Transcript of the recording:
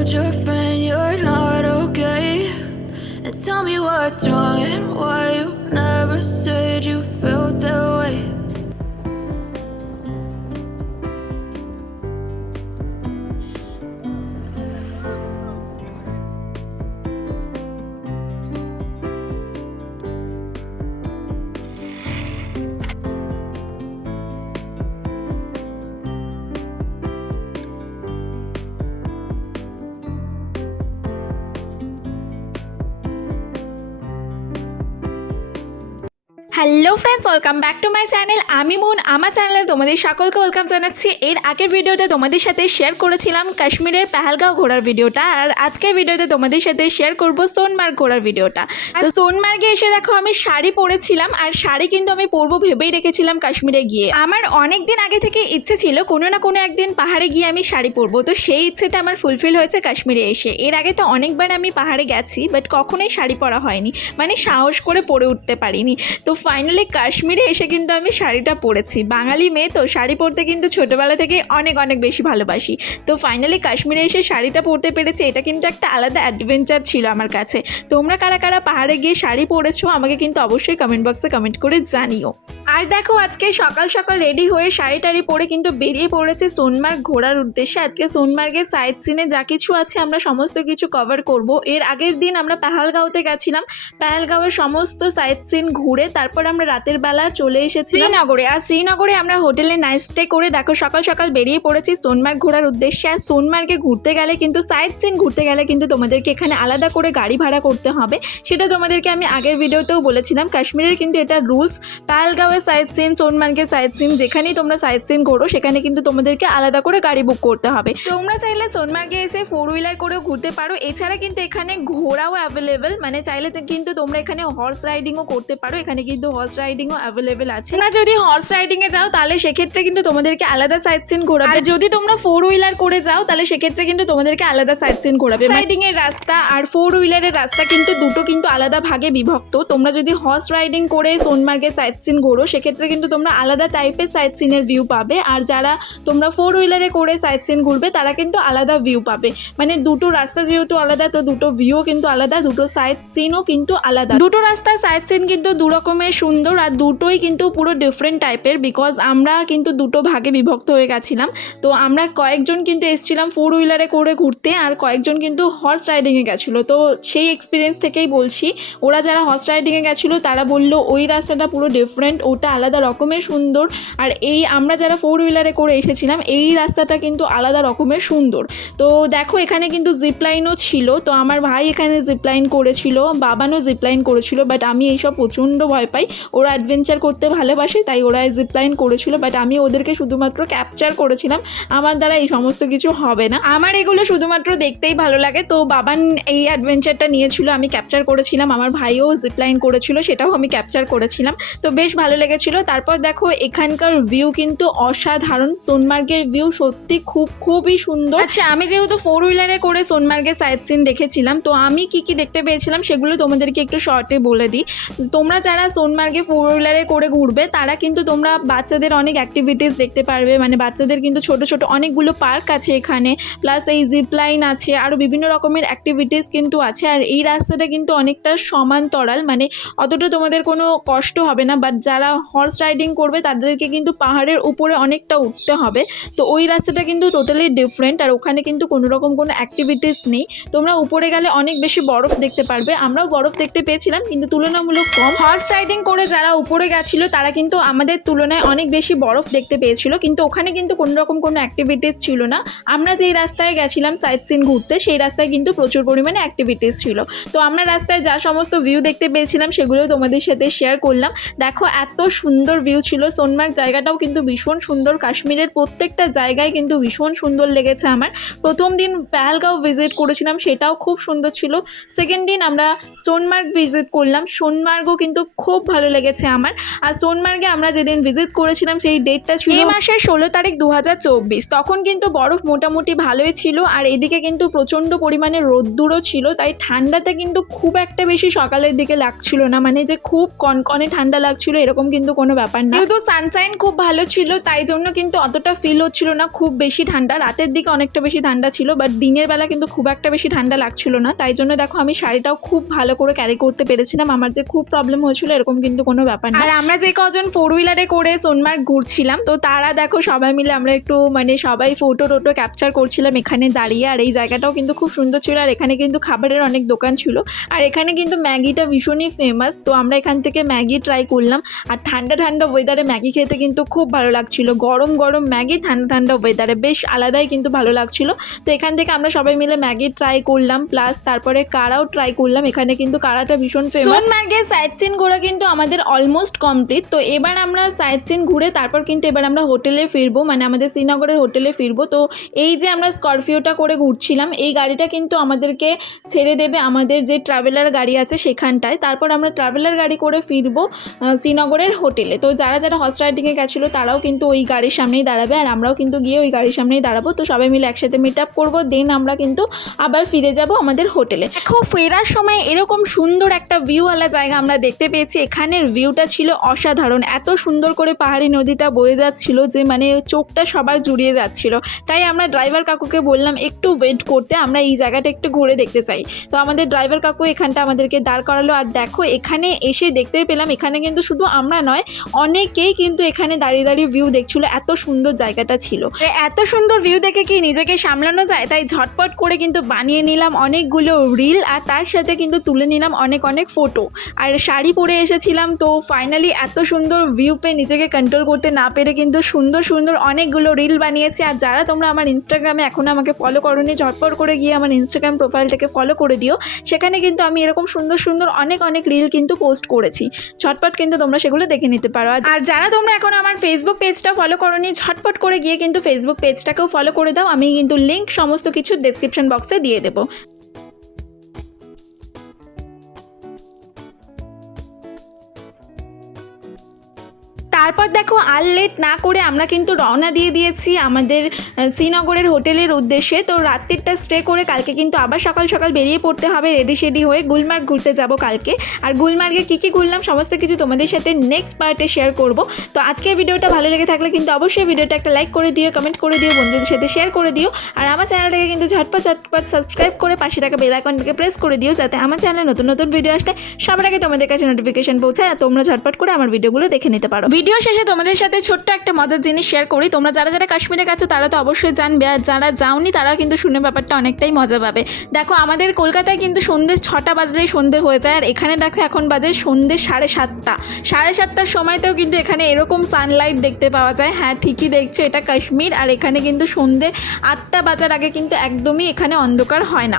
told your friend you're not okay. And tell me what's wrong and why you hello friends welcome back to my channel আমি মুন, আমার চ্যানেলে তোমাদের সকলকে welcome জানাচ্ছি। এর আগের ভিডিওতে তোমাদের সাথে শেয়ার করেছিলাম কাশ্মীরের পেহালগাঁও ঘোরার ভিডিওটা আর আজকের ভিডিওতে তোমাদের সাথে শেয়ার করব সোনমার্গ ঘোরার ভিডিওটা আর সোনমার্গে এসে দেখো, আমি শাড়ি পরেছিলাম, আর শাড়ি কিন্তু আমি পরবো ভেবেই রেখেছিলাম কাশ্মীরে গিয়ে। আমার অনেক দিন আগে থেকে ইচ্ছে ছিল, কোনো না কোনো একদিন পাহাড়ে গিয়ে আমি শাড়ি পরবো, তো সেই ইচ্ছেটা আমার ফুলফিল হয়েছে কাশ্মীরে এসে। এর আগে তো অনেকবার আমি পাহাড়ে গেছি বাট কখনোই শাড়ি পরা হয়নি মানে সাহস করে পরে উঠতে পারিনি। তো ফাইনালি কাশ্মীরে এসে কিন্তু আমি শাড়িটা পরেছি। বাঙালি মেয়ে তো, শাড়ি পরতে কিন্তু ছোটোবেলা থেকে অনেক অনেক বেশি ভালোবাসি। তো ফাইনালি কাশ্মীরে এসে শাড়িটা পরতে পেরেছি, এটা কিন্তু একটা আলাদা অ্যাডভেঞ্চার ছিল আমার কাছে। তোমরা কারা কারা পাহাড়ে গিয়ে শাড়ি পরেছো, আমাকে কিন্তু অবশ্যই কমেন্ট বক্সে কমেন্ট করে জানিও। আর দেখো, আজকে সকাল সকাল রেডি হয়ে শাড়ি টাড়ি পরে কিন্তু বেরিয়ে পড়েছে সোনমার্গ ঘোরার উদ্দেশ্যে। আজকে সোনমার্গের সাইড সিনে যা কিছু আছে আমরা সমস্ত কিছু কভার করব। এর আগের দিন আমরা পেহালগাঁওতে গেছিলাম। পেহালগাঁওয়ের সমস্ত সাইড সিন ঘুরে তারপর আমরা রাতের বেলা চলে এসেছি শ্রীনগরে। আর শ্রীনগরে আমরা হোটেলে নাইট স্টে করে দেখো, সকাল সকাল বেরিয়ে পড়েছি সোনমার্গ ঘোরার উদ্দেশ্যে। আর সোনমার্গে ঘুরতে গেলে কিন্তু সাইড সিন ঘুরতে গেলে কিন্তু তোমাদেরকে এখানে আলাদা করে গাড়ি ভাড়া করতে হবে। সেটা তোমাদেরকে আমি আগের ভিডিওতেও বলেছিলাম। কাশ্মীরের কিন্তু এটা রুলস পালগাঁওয়ের সাইড সিন সোনমার্গের সাইড সিন যেখানেই তোমরা সাইড সিন ঘোরো, সেখানে কিন্তু তোমাদেরকে আলাদা করে গাড়ি বুক করতে হবে। তোমরা চাইলে সোনমার্গে এসে ফোর হুইলার করেও ঘুরতে পারো। এছাড়া কিন্তু এখানে ঘোড়াও অ্যাভেলেবেল মানে চাইলে কিন্তু তোমরা এখানে হর্স রাইডিংও করতে পারো। এখানে কিন্তু হর্স রাইডিংও অ্যাভেলেবেল আছে। না যদি হর্স রাইডিংয়ে যাও তাহলে সেক্ষেত্রে কিন্তু তোমাদেরকে আলাদা সাইড সিন ঘোরাবে। আর যদি তোমরা ফোর হুইলার করে যাও তাহলে সেক্ষেত্রে কিন্তু তোমাদেরকে আলাদা সাইড সিন ঘোরাবে। রাইডিং এর রাস্তা আর ফোর হুইলারের রাস্তা কিন্তু দুটো কিন্তু আলাদা ভাগে বিভক্ত। তোমরা যদি হর্স রাইডিং করে সোনমার্গের সাইড সিন ঘোরো সেক্ষেত্রে কিন্তু তোমরা আলাদা টাইপের সাইড সিনের ভিউ পাবে। আর যারা তোমরা ফোর হুইলারে করে সাইড সিন ঘুরবে তারা কিন্তু আলাদা ভিউ পাবে। মানে দুটো রাস্তা যেহেতু আলাদা তো দুটো ভিউও কিন্তু আলাদা দুটো সাইড সিনও কিন্তু আলাদা। দুটো রাস্তার সাইড সিন কিন্তু দু রকমের সুন্দর আর দুটোই কিন্তু পুরো ডিফারেন্ট টাইপের বিকজ আমরা কিন্তু দুটো ভাগে বিভক্ত হয়ে গেছিলাম। তো আমরা কয়েকজন কিন্তু এসেছিলাম ফোর হুইলারে করে ঘুরতে আর কয়েকজন কিন্তু হর্স রাইডিংয়ে গেছিল। তো সেই এক্সপিরিয়েন্স থেকেই বলছি, ওরা যারা হর্স রাইডিংয়ে গেছিল, তারা বলল, ওই রাস্তাটা পুরো ডিফারেন্ট ওটা আলাদা রকমের সুন্দর। আর এই আমরা যারা ফোর হুইলারে করে এসেছিলাম, এই রাস্তাটা কিন্তু আলাদা রকমের সুন্দর। তো দেখো, এখানে কিন্তু জিপলাইনও ছিল। তো আমার ভাই এখানে জিপলাইন করেছিল, বাবানও জিপলাইন করেছিল বাট আমি এইসব প্রচণ্ড ভয় পাই। ওরা অ্যাডভেঞ্চার করতে ভালোবাসে, তাই ওরা জিপলাইন করেছিল বাট আমি ওদেরকে শুধুমাত্র ক্যাপচার করেছিলাম। আমার দ্বারা এই সমস্ত কিছু হবে না। আমার এগুলো শুধুমাত্র দেখতেই ভালো লাগে। তো বাবান এই অ্যাডভেঞ্চারটা নিয়েছিল, আমি ক্যাপচার করেছিলাম। আমার ভাইও জিপলাইন করেছিল, সেটাও আমি ক্যাপচার করেছিলাম। তো বেশ ভালো লেগেছিল। তারপর দেখো, এখানকার ভিউ কিন্তু অসাধারণ। সোনমার্গের ভিউ সত্যি খুব, খুবই সুন্দর। আচ্ছা আমি যেহেতু ফোর হুইলারে করে সোনমার্গের সাইড সিন দেখেছিলাম, তো আমি কি কি দেখতে পেয়েছিলাম, সেগুলো তোমাদেরকে একটু শর্টে বলে দিই। তোমরা যারা সোনমার্গে ফোর হুইলারে করে ঘুরবে, তারা কিন্তু তোমরা বাচ্চাদের অনেক অ্যাক্টিভিটিস দেখতে পারবে মানে বাচ্চাদের কিন্তু ছোট ছোট অনেকগুলো পার্ক আছে এখানে প্লাস এই জিপ লাইন আছে আরও বিভিন্ন রকমের অ্যাক্টিভিটিস কিন্তু আছে, আর এই রাস্তাটা কিন্তু অনেকটা সমান্তরাল মানে অতটা তোমাদের কোনো কষ্ট হবে না বাট যারা হর্স রাইডিং করবে, তাদেরকে কিন্তু পাহাড়ের উপরে অনেকটা উঠতে হবে, তো ওই রাস্তাটা কিন্তু টোটালি ডিফারেন্ট আর ওখানে কিন্তু কোনো রকম কোনো অ্যাক্টিভিটিস নেই, তোমরা উপরে গেলে অনেক বেশি বরফ দেখতে পারবে, আমরাও বরফ দেখতে পেয়েছিলাম, কিন্তু তুলনামূলক কম। হর্স রাইডিং করে যারা উপরে গেছিল, তারা কিন্তু আমাদের তুলনায় অনেক বেশি বরফ দেখতে পেয়েছিল। কিন্তু ওখানে কিন্তু কোনো রকম কোনো অ্যাক্টিভিটিস ছিল না। আমরা যেই রাস্তায় গেছিলাম সাইট সিন ঘুরতে, সেই রাস্তায় কিন্তু প্রচুর পরিমাণে অ্যাক্টিভিটিস ছিল। তো আমরা রাস্তায় যা সমস্ত ভিউ দেখতে পেয়েছিলাম সেগুলো তোমাদের সাথে শেয়ার করলাম। দেখো, এত সুন্দর ভিউ ছিল। সোনমার্গ জায়গাটাও কিন্তু ভীষণ সুন্দর। কাশ্মীরের প্রত্যেকটা জায়গায় কিন্তু ভীষণ সুন্দর লেগেছে আমার। প্রথম দিন পেহেলগাঁও ভিজিট করেছিলাম, সেটাও খুব সুন্দর ছিল। সেকেন্ড দিন আমরা সোনমার্গ ভিজিট করলাম। সোনমার্গও কিন্তু খুব ভালো লেগেছে আমার। আর সোনমার্গে আমরা যেদিন ভিজিট করেছিলাম, সেই ডেটটা ছিল এই মাসের ষোলো তারিখ দু হাজার চব্বিশ। তখন কিন্তু বরফ মোটামুটি ভালোই ছিল, আর এদিকে কিন্তু প্রচণ্ড পরিমাণে রোদ্দুরও ছিল, তাই ঠান্ডাতে কিন্তু খুব একটা বেশি সকালের দিকে লাগছিল না। মানে যে খুব কনকনে ঠান্ডা লাগছিল, এরকম কিন্তু কোনো ব্যাপার না। যেহেতু সানসাইন খুব ভালো ছিল, তাই জন্য কিন্তু অতটা ফিল হচ্ছিল না, খুব বেশি ঠান্ডা। রাতের দিকে অনেকটা বেশি ঠান্ডা ছিল বাট দিনের বেলা কিন্তু খুব একটা বেশি ঠান্ডা লাগছিল না। তাই জন্য দেখো, আমি শাড়িটাও খুব ভালো করে ক্যারি করতে পেরেছিলাম। আমার যে খুব প্রবলেম হয়েছিল, এরকম কিন্তু কোনো ব্যাপার না। আর আমরা যে কজন ফোর হুইলারে করে সোনমার্গ ঘুরছিলাম তো তারা দেখো সবাই মিলে আমরা একটু মানে সবাই ফটো টোটো ক্যাপচার করছিলাম এখানে দাঁড়িয়ে। আর এই জায়গাটাও কিন্তু খুব সুন্দর ছিল আর এখানে কিন্তু খাবারের অনেক দোকান ছিল। আর এখানে কিন্তু ম্যাগিটা ভীষণই ফেমাস তো আমরা এখান থেকে ম্যাগি ট্রাই করলাম। আর ঠান্ডা ঠান্ডা ওয়েদারে ম্যাগি খেতে কিন্তু খুব ভালো লাগছিল। গরম গরম ম্যাগি ঠান্ডা ঠান্ডা ওয়েদারে বেশ আলাদাই কিন্তু ভালো লাগছিল। তো এখান থেকে আমরা সবাই মিলে ম্যাগি ট্রাই করলাম প্লাস তারপরে কারাও ট্রাই করলাম। এখানে কিন্তু কারাটা ভীষণ ফেমাস সোনমার্গের সাইট সিন ঘোরা কিন্তু আমাদের অলমোস্ট কমপ্লিট তো এবার আমরা সাইট সিন ঘুরে তারপর কিন্তু এবার আমরা হোটেলে ফিরবো মানে আমাদের শ্রীনগরের হোটেলে ফিরবো। তো এই যে আমরা স্করপিওটা করে ঘুরছিলাম, এই গাড়িটা কিন্তু আমাদেরকে ছেড়ে দেবে আমাদের যে ট্রাভেলার গাড়ি আছে সেখানটায়। তারপর আমরা ট্রাভেলার গাড়ি করে ফিরবো শ্রীনগরের হোটেলে। তো যারা যারা হর্স রাইডিংয়ে গেছিল, তারাও কিন্তু ওই গাড়ির সামনেই দাঁড়াবে আর আমরাও কিন্তু গিয়ে ওই গাড়ির সামনেই দাঁড়াবো। তো সবাই মিলে একসাথে মিট আপ করব দেন আমরা কিন্তু আবার ফিরে যাব আমাদের হোটেলে। দেখো, ফেরার সময় এরকম সুন্দর একটা ভিউওয়ালা জায়গা আমরা দেখতে পেয়েছি। এখানের ভিউটা ছিল অসাধারণ। এত সুন্দর করে পাহাড়ি নদীটা বয়ে যাচ্ছিল যে মানে চোখটা সবার জুড়িয়ে যাচ্ছিল। তাই আমরা ড্রাইভার কাকুকে বললাম, একটু ওয়েট করতে, আমরা এই জায়গাটা একটু ঘুরে দেখতে চাই। তো আমাদের ড্রাইভার কাকু এখানটা আমাদেরকে দাঁড় করালো। আর দেখো, এখানে এসে দেখতে পেলাম, এখানে কিন্তু শুধু আমরা নয়, অনেকেই কিন্তু এখানে দাঁড়িয়ে দাঁড়িয়ে ভিউ দেখছিল। এত সুন্দর জায়গাটা ছিল। এত সুন্দর ভিউ দেখে কি নিজেকে সামলানো যায়? তাই ঝটপট করে কিন্তু বানিয়ে নিলাম অনেকগুলো রিল আর তার সাথে কিন্তু তুলে নিলাম অনেক অনেক ফটো আর শাড়ি পরে এসেছিলাম তো ফাইনালি এত সুন্দর ভিউ পেয়ে নিজেকে কন্ট্রোল করতে না পেরে কিন্তু সুন্দর সুন্দর অনেকগুলো রিল বানিয়েছি। আর যারা তোমরা আমার ইনস্টাগ্রামে এখনও আমাকে ফলো করোনি, ঝটপট করে গিয়ে আমার ইনস্টাগ্রাম প্রোফাইলটাকে ফলো করে দিও। সেখানে কিন্তু আমি এরকম সুন্দর সুন্দর অনেক অনেক রিল কিন্তু পোস্ট করেছি। ঝটপট কিন্তু তোমরা সেগুলো দেখে নিতে পারো। আর যারা তোমরা এখন আমার ফেসবুক পেজটা ফলো করোনি, ঝটপট করে গিয়ে কিন্তু ফেসবুক পেজটাকেও ফলো করে দাও। আমি কিন্তু লিঙ্ক সমস্ত কিছু ডেসক্রিপশন বক্সে দিয়ে দেবো। তারপর দেখো আর লেট না করে আমরা কিন্তু রওনা দিয়ে দিয়েছি আমাদের শ্রীনগরের হোটেলের উদ্দেশ্যে। তো রাত্রিটা স্টে করে কালকে কিন্তু আবার সকাল সকাল বেরিয়ে পড়তে হবে রেডি শেডি হয়ে গুলমার্গ ঘুরতে যাব কালকে। আর গুলমার্গে কী কী ঘুরলাম সমস্ত কিছু তোমাদের সাথে নেক্সট পার্টে শেয়ার করব। তো আজকের ভিডিওটা ভালো লেগে থাকলে কিন্তু অবশ্যই ভিডিওটা একটা লাইক করে দিও কমেন্ট করে দিও, বন্ধুদের সাথে শেয়ার করে দিও। আর আমার চ্যানেলটাকে কিন্তু ঝটপট ঝটপট সাবস্ক্রাইব করে পাশে থাকা বেল আইকনটাকে প্রেস করে দিও, যাতে আমার চ্যানেলে নতুন নতুন ভিডিও আসলে সবার আগে তোমাদের কাছে নোটিফিকেশন পৌঁছায় আর তোমরা ঝটপট করে আমার ভিডিওগুলো দেখে নিতে পারো। ভিডিও শেষে তোমাদের সাথে ছোট্ট একটা মজার জিনিস শেয়ার করি। তোমরা যারা যারা কাশ্মীরে গেছো, তারা তো অবশ্যই জানবে। আর যারা যাওনি, তারাও কিন্তু শুনে ব্যাপারটা অনেকটাই মজা পাবে। দেখো, আমাদের কলকাতায় কিন্তু সন্ধ্যে ছটা বাজলেই সন্ধে হয়ে যায়। আর এখানে দেখো, এখন বাজে সন্ধ্যে সাড়ে সাতটা। সাড়ে সাতটার সময়তেও কিন্তু এখানে এরকম সানলাইট দেখতে পাওয়া যায়। হ্যাঁ ঠিকই দেখছ, এটা কাশ্মীর। আর এখানে কিন্তু সন্ধ্যে আটটা বাজার আগে কিন্তু একদমই এখানে অন্ধকার হয় না।